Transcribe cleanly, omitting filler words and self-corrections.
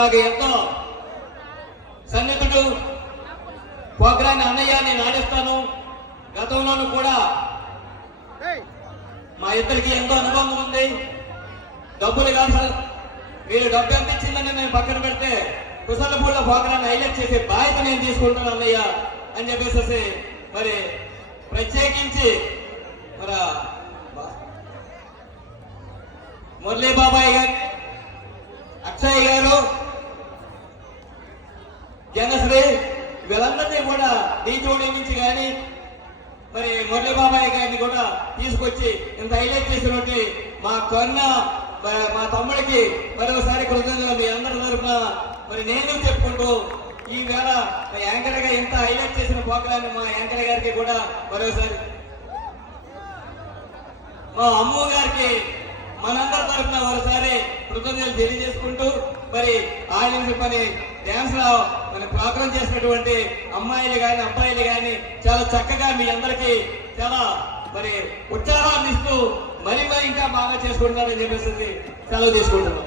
నాకు ఎంతో సన్నిహితుడు. పోకరాని అన్నయ్య నేను ఆడిస్తాను. గతంలోనూ కూడా మా ఇద్దరికి ఎంతో అనుభవం ఉంది. డబ్బులు కాదు సార్, మీరు డబ్బు ఎంత ఇచ్చిందని నేను పక్కన పెడితే కుసలపూడిలో పోకరాన్ని హైలైట్ చేసే బాధ్యత నేను తీసుకుంటాను అన్నయ్య అని చెప్పేసి మరి ప్రత్యేకించి మరి మురళీ బాబాయ్ గారు, అక్షయ్ గారు, జనశ్రీ వీళ్ళందరినీ కూడా డీజోడీ నుంచి కానీ మరి మురళీ బాబాయ్ గారిని కూడా తీసుకొచ్చి ఇంత హైలైట్ చేసినట్టు మా మా తమ్ముడికి మరొకసారి కృతజ్ఞతలు మీ అందరి తరఫున మరి నేను చెప్పుకుంటూ ఈ వేళ యాంకర్ గా ఇంత హైలైట్ చేసిన పోకరాన్ని మా యాంకర్ గారికి కూడా మరొకసారి, మా అమ్మ గారికి మనందరి తరఫున మరోసారి కృతజ్ఞతలు తెలియజేసుకుంటూ మరి ఆడియన్స్ పని డ్యాన్స్ లో మన ప్రోగ్రాం చేసినటువంటి అమ్మాయిలు కానీ అబ్బాయిలు కానీ చాలా చక్కగా మీ అందరికీ చాలా మరి ఉత్సాహాన్ని ఇస్తూ మరి ఇంకా బాగా చేసుకుంటున్నారని చెప్పేసి సెలవు తీసుకుంటున్నాం.